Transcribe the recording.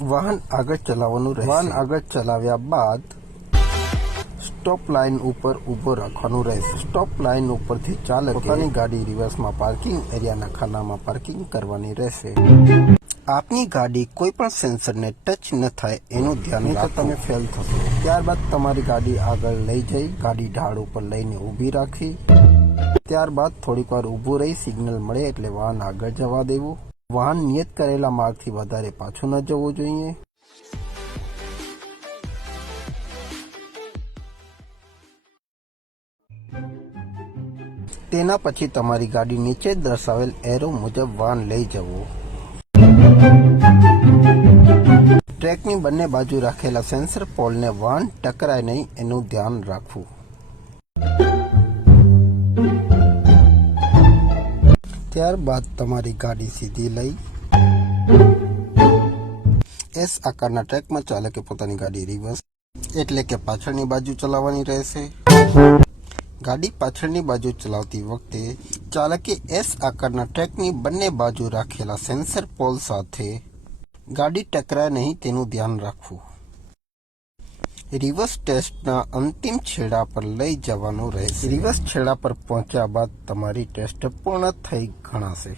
વાહન આગળ ચલાવવાનું રહેશે। વાહન આગળ ચલાવ્યા બાદ સ્ટોપ લાઇન ઉપર ઊભો રાખવાનું રહેશે। સ્ટોપ લાઇન ઉપરથી ચાલકે પોતાની ગાડી રિવર્સમાં પાર્કિંગ એરિયાના ખાનામાં પાર્કિંગ કરવાની રહેશે। આપની ગાડી કોઈ પણ સેન્સરને ટચ ન થાય એનું ધ્યાન રાખો, તમે ફેલ થશો। ત્યારબાદ તમારી ગાડી આગળ લઈ જઈ ગાડી ઢાળ ઉપર લઈને ઊભી રાખી। ત્યારબાદ થોડીક વાર ઊભું રહી સિગ્નલ મળે એટલે વાહન આગળ જવા દેવું। વાહન નિયત કરેલા માર્ગથી વધારે પાછું ન જવું જોઈએ। તેના પછી તમારી ગાડી નીચે દર્શાવેલ એરો મુજબ વાહન લઈ જવું। ટ્રેકની બંને બાજુ રાખેલા સેન્સર પોલને વાહન ટકરાય નહીં એનું ધ્યાન રાખવું। ત્યારબાદ તમારી ગાડી સીધી લઈ એસ આકારના ટ્રેકમાં ચાલકે પોતાની ગાડી રિવર્સ એટલે કે પાછળની બાજુ ચલાવવાની રહેશે। ગાડી પાછળની બાજુ ચલાવતી વખતે ચાલકે એસ આકારના ટ્રેકની બંને બાજુ રાખેલા સેન્સર પોલ સાથે ગાડી ટકરાય નહીં તેનું ધ્યાન રાખવું। રિવર્સ ટેસ્ટના અંતિમ છેડા પર લઈ જવાનું રહેશે। રિવર્સ છેડા પર પહોંચ્યા બાદ તમારી ટેસ્ટ પૂર્ણ થઈ ગણાશે।